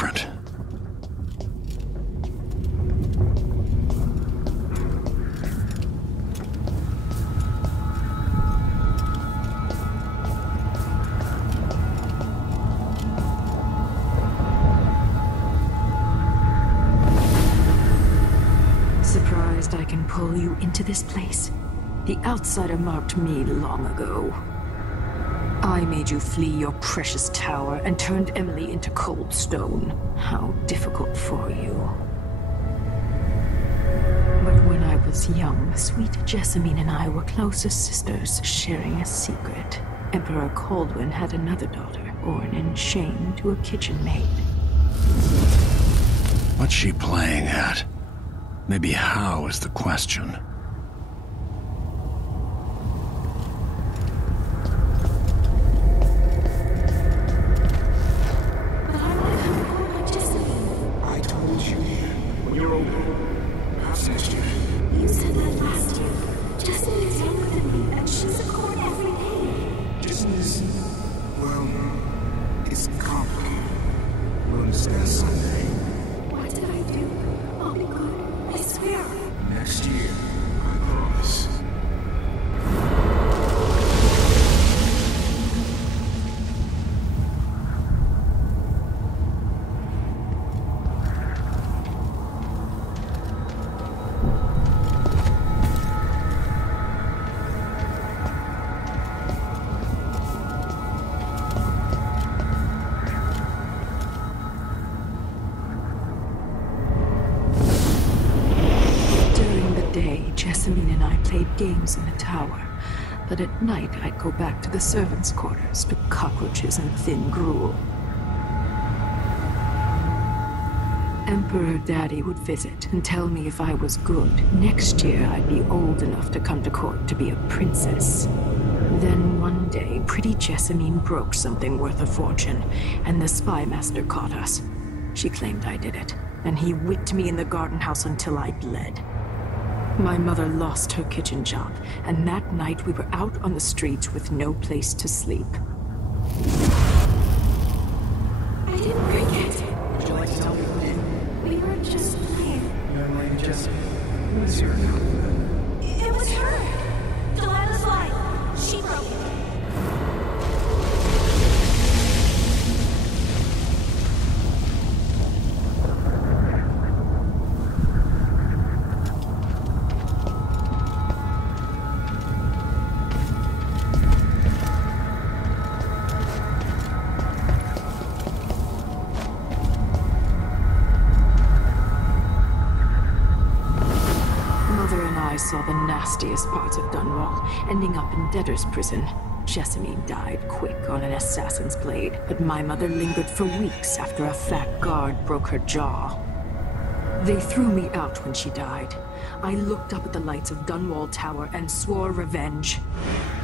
different. Surprised I can pull you into this place? The outsider marked me long ago. I made you flee your precious tower and turned Emily into cold stone. How difficult for you. But when I was young, sweet Jessamine and I were close as sisters, sharing a secret. Emperor Kaldwin had another daughter, born in shame to a kitchen maid. What's she playing at? Maybe how is the question. Jessamine and I played games in the tower, but at night I'd go back to the servants' quarters to cockroaches and thin gruel. Emperor Daddy would visit and tell me if I was good. Next year I'd be old enough to come to court to be a princess. Then one day, pretty Jessamine broke something worth a fortune, and the spy master caught us. She claimed I did it, and he whipped me in the garden house until I bled. My mother lost her kitchen job, and that night we were out on the streets with no place to sleep. I didn't break it. Would you like to tell me who did? We were just playing. Young lady Jessie, who is your now? It was her! Delilah's lie. She broke it. I saw the nastiest parts of Dunwall, ending up in debtor's prison. Jessamine died quick on an assassin's blade, but my mother lingered for weeks after a fat guard broke her jaw. They threw me out when she died. I looked up at the lights of Dunwall Tower and swore revenge.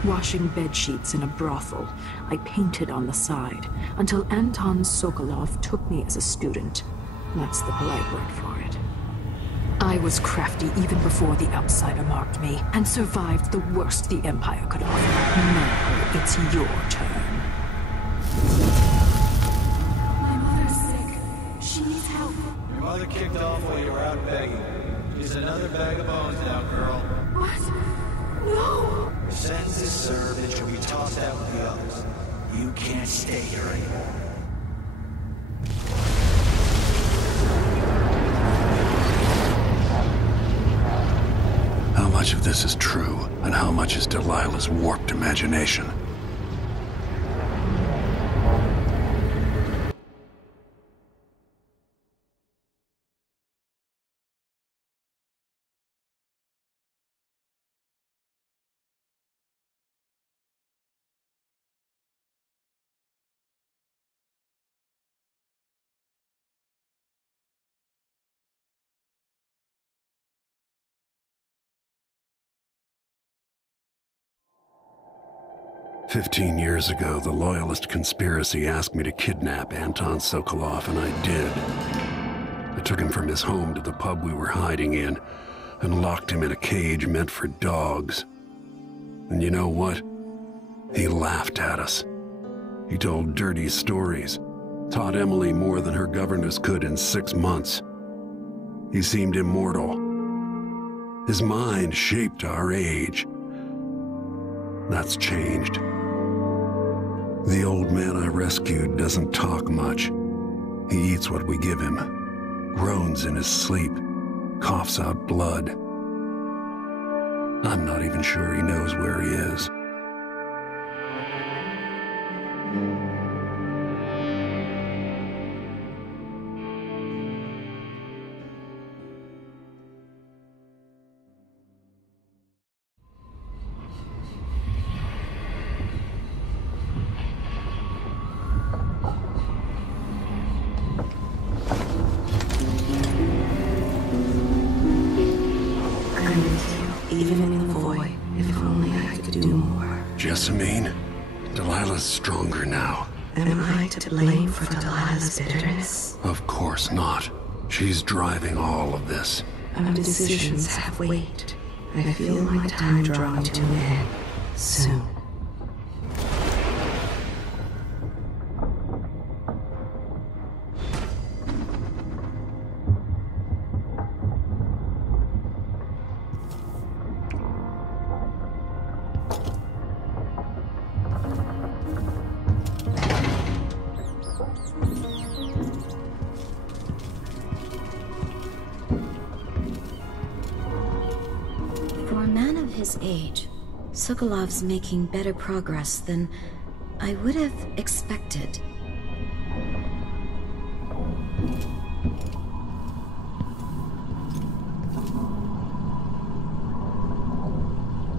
Washing bedsheets in a brothel, I painted on the side, until Anton Sokolov took me as a student. That's the polite word for it. I was crafty even before the outsider marked me, and survived the worst the Empire could offer. Now it's your turn. My mother's sick. She needs help. Your mother kicked off while you were out begging. She's another bag of bones now, girl. What? No! Your sentence is served and she'll be tossed out with the others. You can't stay here anymore. How much of this is true, and how much is Delilah's warped imagination? "15 years ago, the Loyalist conspiracy asked me to kidnap Anton Sokolov, and I did. I took him from his home to the pub we were hiding in, and locked him in a cage meant for dogs. And you know what? He laughed at us. He told dirty stories, Taught Emily more than her governess could in 6 months. He seemed immortal. His mind shaped our age. That's changed. The old man I rescued doesn't talk much. He eats what we give him, groans in his sleep, coughs out blood. I'm not even sure he knows where he is. Even in the void, if only I could do more. Jessamine, Delilah's stronger now. Am I to blame for Delilah's bitterness? Of course not. She's driving all of this. Our decisions have weight. I feel my time drawing to an end soon. For a man of his age, Sokolov's making better progress than I would have expected.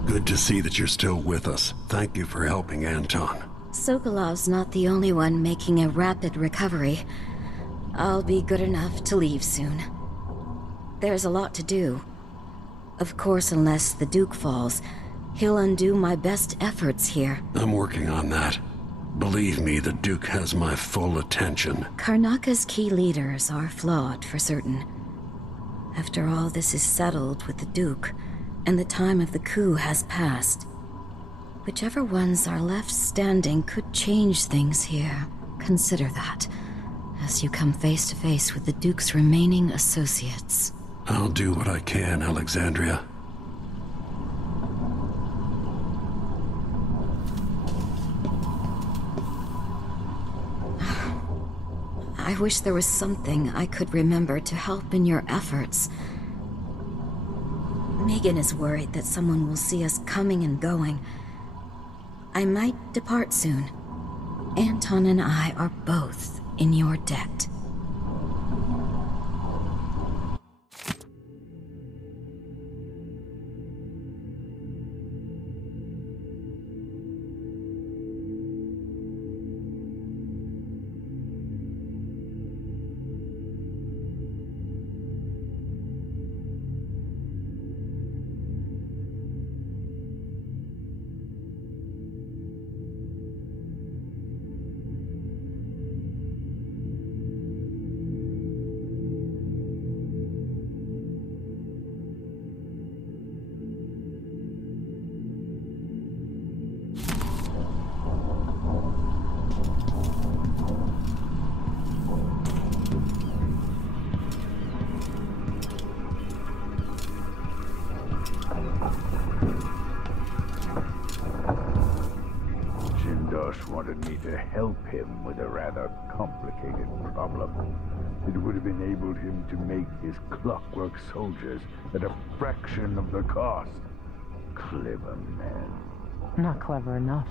Good to see that you're still with us. Thank you for helping Anton. Sokolov's not the only one making a rapid recovery. I'll be good enough to leave soon. There's a lot to do. Of course, unless the Duke falls, he'll undo my best efforts here. I'm working on that. Believe me, the Duke has my full attention. Karnaka's key leaders are flawed, for certain. After all this is settled with the Duke, and the time of the coup has passed, whichever ones are left standing could change things here. Consider that, as you come face to face with the Duke's remaining associates. I'll do what I can, Alexandria. I wish there was something I could remember to help in your efforts. Megan is worried that someone will see us coming and going. I might depart soon. Anton and I are both in your debt. Wanted me to help him with a rather complicated problem. It would have enabled him to make his clockwork soldiers at a fraction of the cost. Clever man. Not clever enough.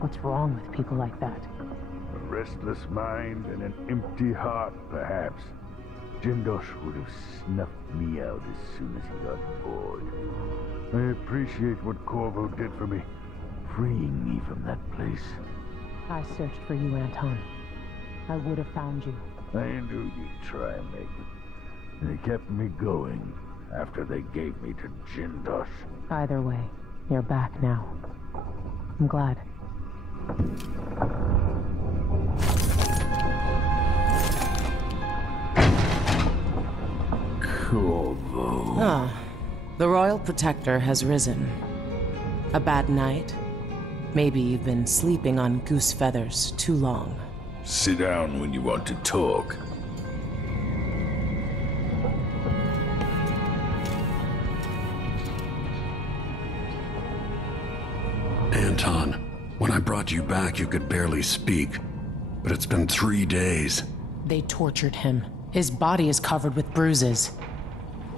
What's wrong with people like that? A restless mind and an empty heart, perhaps. Jindosh would have snuffed me out as soon as he got bored. I appreciate what Corvo did for me, freeing me from that place. I searched for you, Anton. I would have found you. I knew you'd try, Megan. They kept me going after they gave me to Jindosh. Either way, you're back now. I'm glad. Corvo. Ah, the Royal Protector has risen. A bad night? Maybe you've been sleeping on goose feathers too long. Sit down when you want to talk. Anton, when I brought you back, you could barely speak. But it's been 3 days. They tortured him. His body is covered with bruises.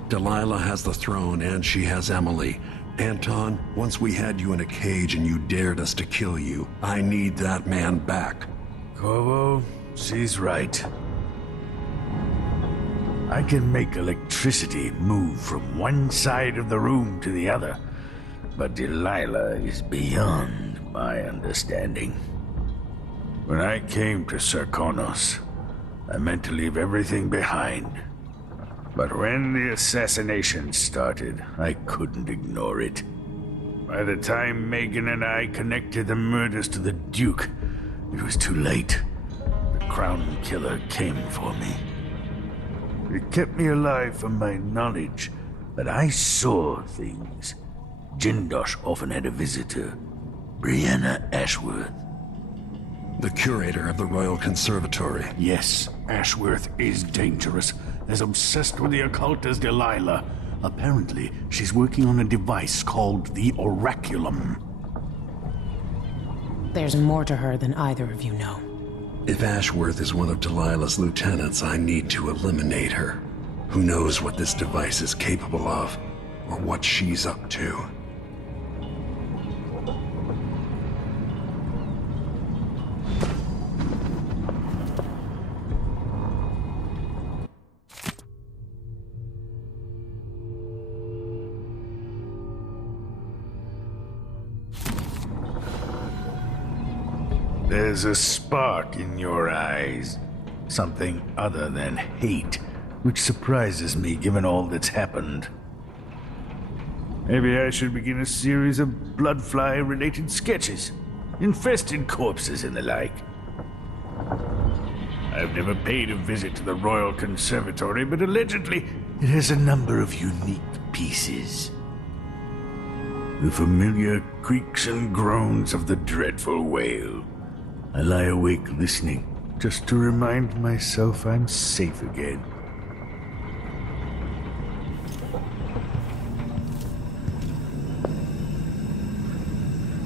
Delilah has the throne, and she has Emily. Anton, once we had you in a cage and you dared us to kill you, I need that man back. Corvo, she's right. I can make electricity move from one side of the room to the other, but Delilah is beyond my understanding. When I came to Serkonos, I meant to leave everything behind. But when the assassination started, I couldn't ignore it. By the time Megan and I connected the murders to the Duke, it was too late. The Crown Killer came for me. It kept me alive from my knowledge, but I saw things. Jindosh often had a visitor, Brianna Ashworth. The curator of the Royal Conservatory. Yes, Ashworth is dangerous. As obsessed with the occult as Delilah. Apparently, she's working on a device called the Oraculum. There's more to her than either of you know. If Ashworth is one of Delilah's lieutenants, I need to eliminate her. Who knows what this device is capable of, or what she's up to. There's a spark in your eyes. Something other than hate, which surprises me given all that's happened. Maybe I should begin a series of bloodfly-related sketches. Infested corpses and the like. I've never paid a visit to the Royal Conservatory, but allegedly it has a number of unique pieces. The familiar creaks and groans of the dreadful whale. I lie awake listening, just to remind myself I'm safe again.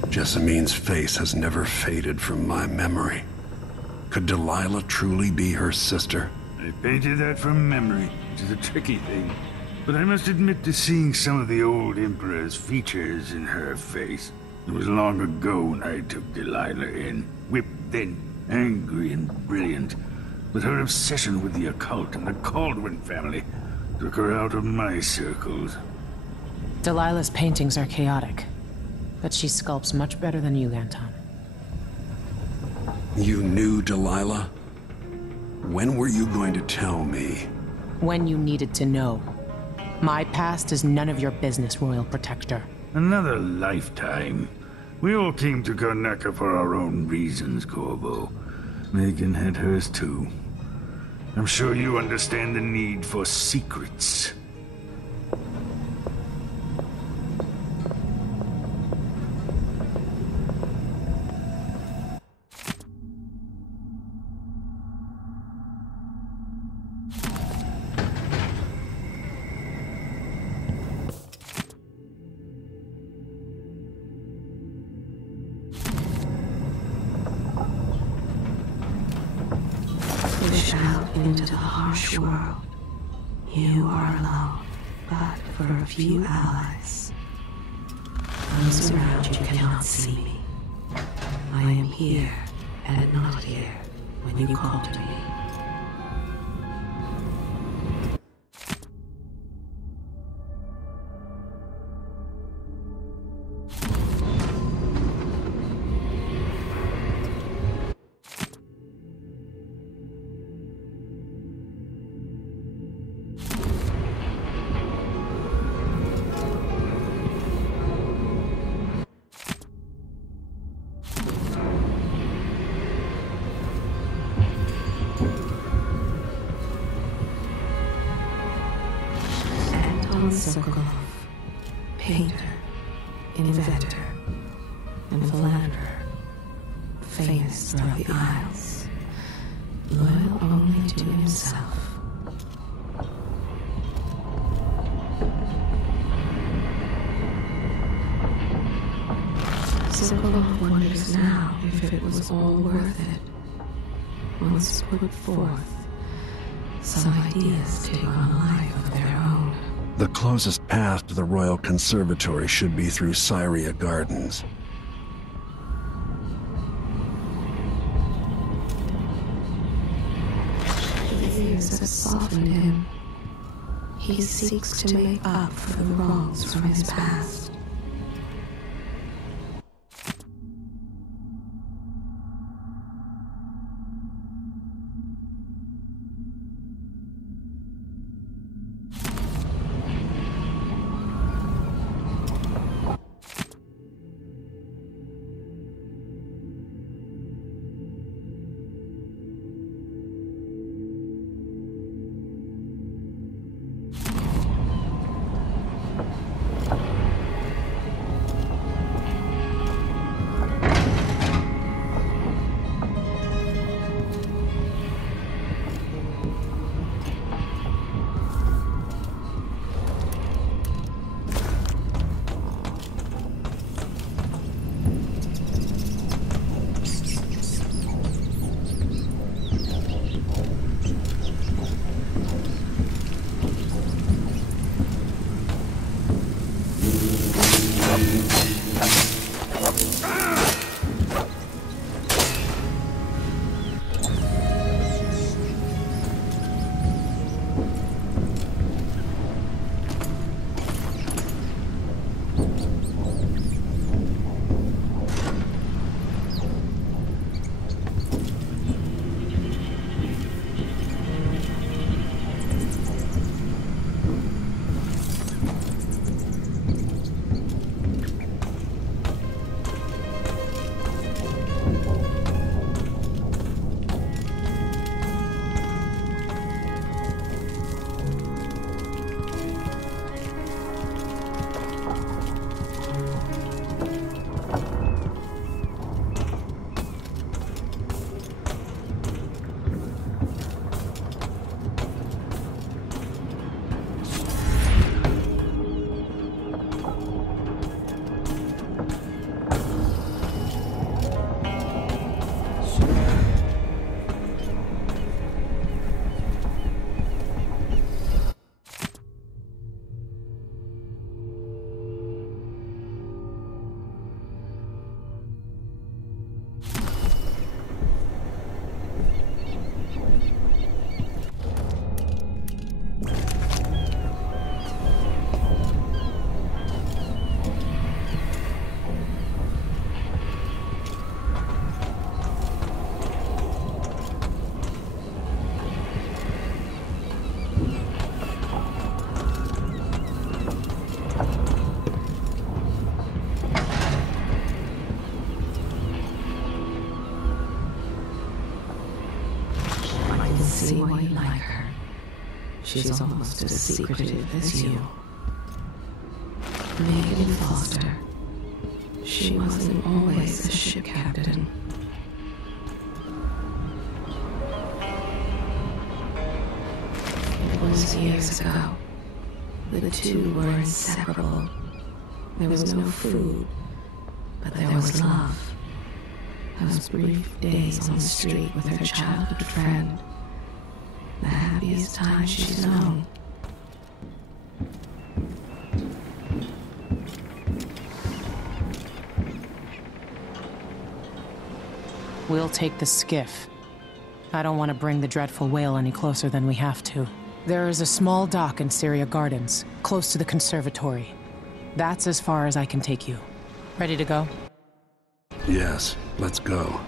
Jessamine's face has never faded from my memory. Could Delilah truly be her sister? I painted that from memory, which is a tricky thing. But I must admit to seeing some of the old Emperor's features in her face. It was long ago when I took Delilah in, whipped thin, angry and brilliant. But her obsession with the occult and the Caldwin family took her out of my circles. Delilah's paintings are chaotic, but she sculpts much better than you, Anton. You knew Delilah? When were you going to tell me? When you needed to know. My past is none of your business, Royal Protector. Another lifetime. We all came to Karnaca for our own reasons, Corvo. Megan had hers too. I'm sure you understand the need for secrets. Push out into the harsh world. You are alone, but for a few allies. Those around you cannot see me. I am here and not here when you call to me. Sokolov, painter, inventor, and philanderer, famous throughout the Isles. loyal only to himself. Sokolov wonders now if it was all worth it. Once put forth, some ideas take on a life of their own. The closest path to the Royal Conservatory should be through Syria Gardens. The years have softened him. He seeks to make up for the wrongs from his past. See why you like her. She's almost as secretive as you. Megan Foster. She wasn't always a ship captain. It was years ago. The two were inseparable. There was no food, but there was love. Those brief days on the street with her childhood friend. The happiest time she's known. We'll take the skiff. I don't want to bring the dreadful whale any closer than we have to. There is a small dock in Syria Gardens, close to the Conservatory. That's as far as I can take you. Ready to go? Yes, let's go.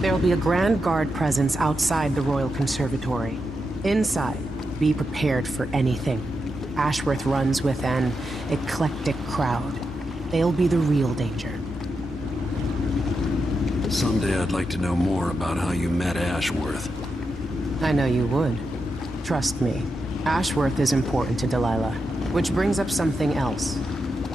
There'll be a Grand Guard presence outside the Royal Conservatory. Inside, be prepared for anything. Ashworth runs with an eclectic crowd. They'll be the real danger. Someday I'd like to know more about how you met Ashworth. I know you would. Trust me. Ashworth is important to Delilah. Which brings up something else.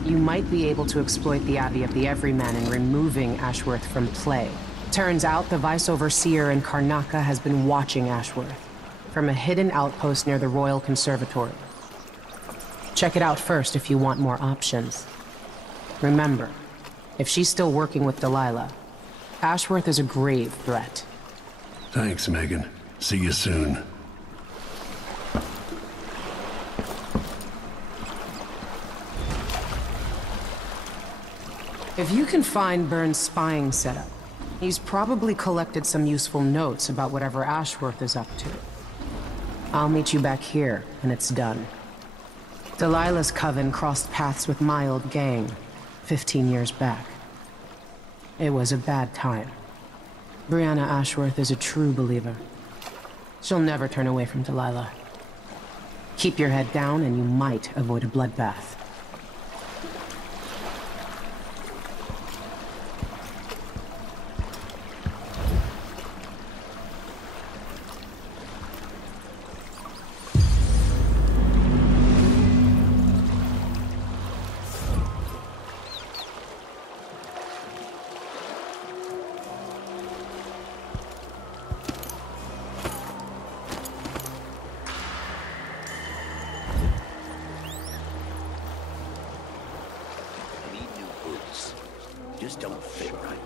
You might be able to exploit the Abbey of the Everyman in removing Ashworth from play. Turns out the Vice Overseer in Karnaca has been watching Ashworth from a hidden outpost near the Royal Conservatory. Check it out first if you want more options. Remember, if she's still working with Delilah, Ashworth is a grave threat. Thanks, Megan. See you soon. If you can find Byrne's spying setup, he's probably collected some useful notes about whatever Ashworth is up to. I'll meet you back here when it's done. Delilah's coven crossed paths with my old gang 15 years back. It was a bad time. Brianna Ashworth is a true believer. She'll never turn away from Delilah. Keep your head down and you might avoid a bloodbath. Just don't fit right.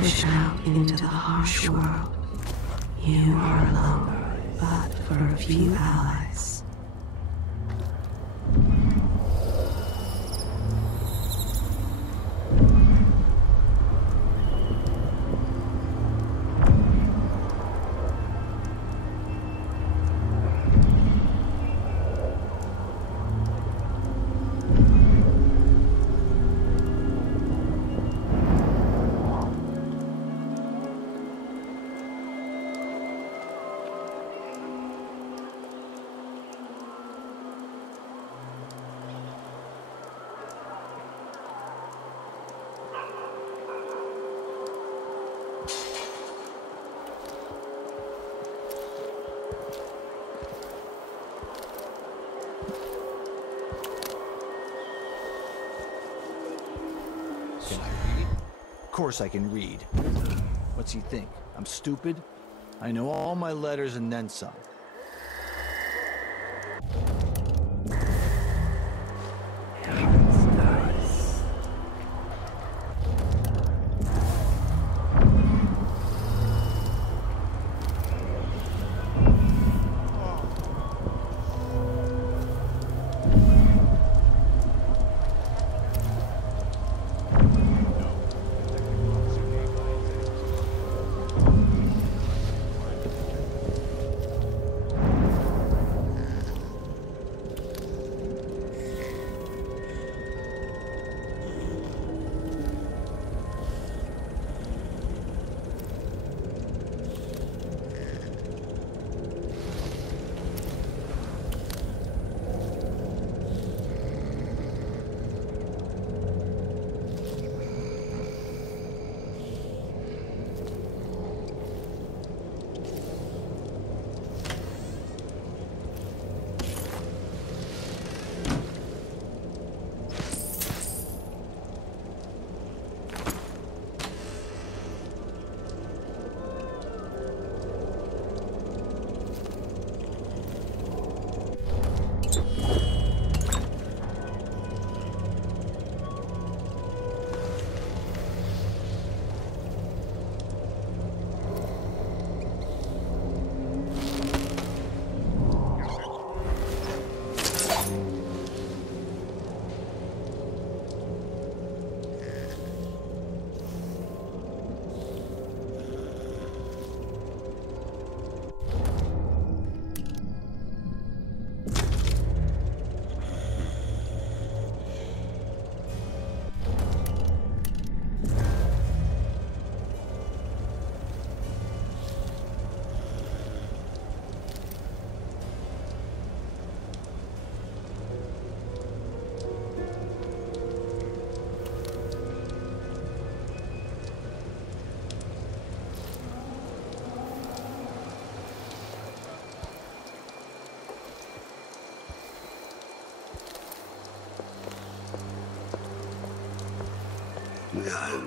Fish out into the harsh world. You are alone, but for a few allies. Can I read? Of course I can read. What's he think? I'm stupid? I know all my letters and then some. Yeah,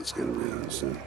it's gonna be soon.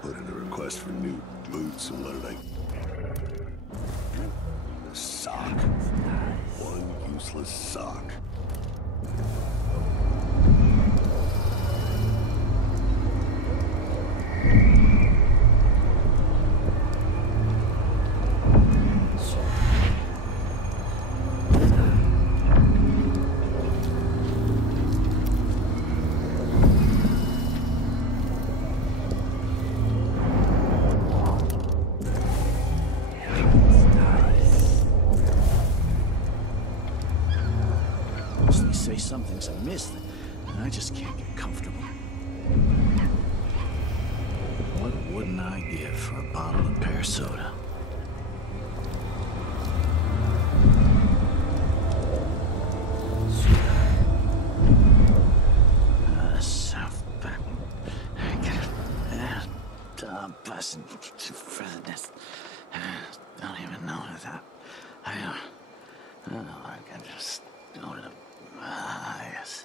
Put in a request for new boots, and what did a sock. One useless sock. Say something's amiss, and I just can't get comfortable. What wouldn't I give for a bottle of pear soda? South back. Busing for the death. Don't even know that. I can just go to the. Yes.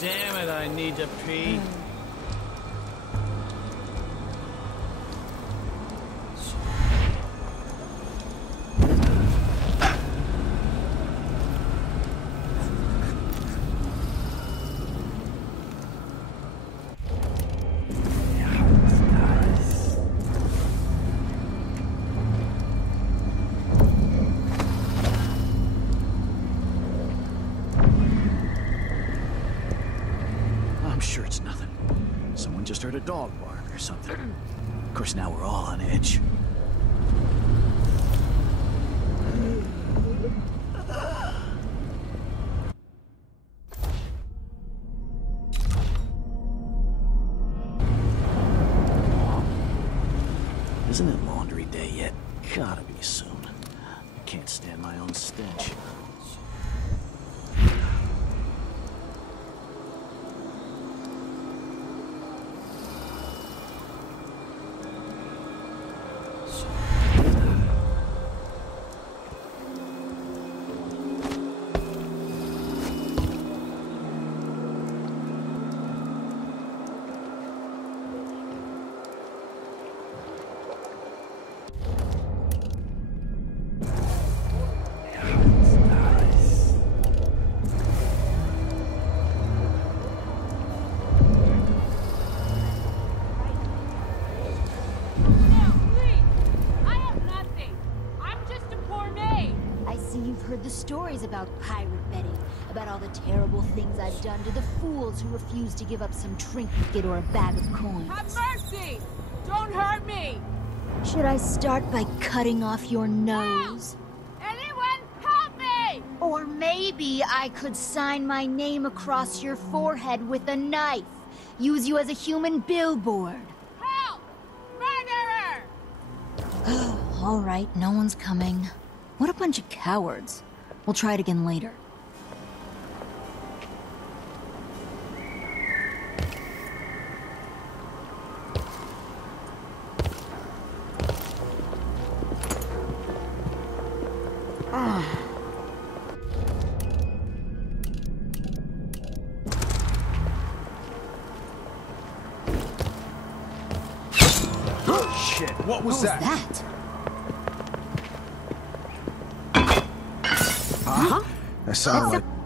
Damn it, I need to pee. I'm sure it's nothing. Someone just heard a dog bark or something. Of course, now we're all on edge. Isn't it laundry day yet? Gotta be soon. I can't stand my own stench. Heard the stories about Pirate Betty, about all the terrible things I've done to the fools who refuse to give up some trinket or a bag of coins. Have mercy! Don't hurt me! Should I start by cutting off your nose? Help! Anyone help me! Or maybe I could sign my name across your forehead with a knife. Use you as a human billboard. Help! Murderer! All right, no one's coming. What a bunch of cowards. We'll try it again later. shit! What was that? Huh? That sounded like...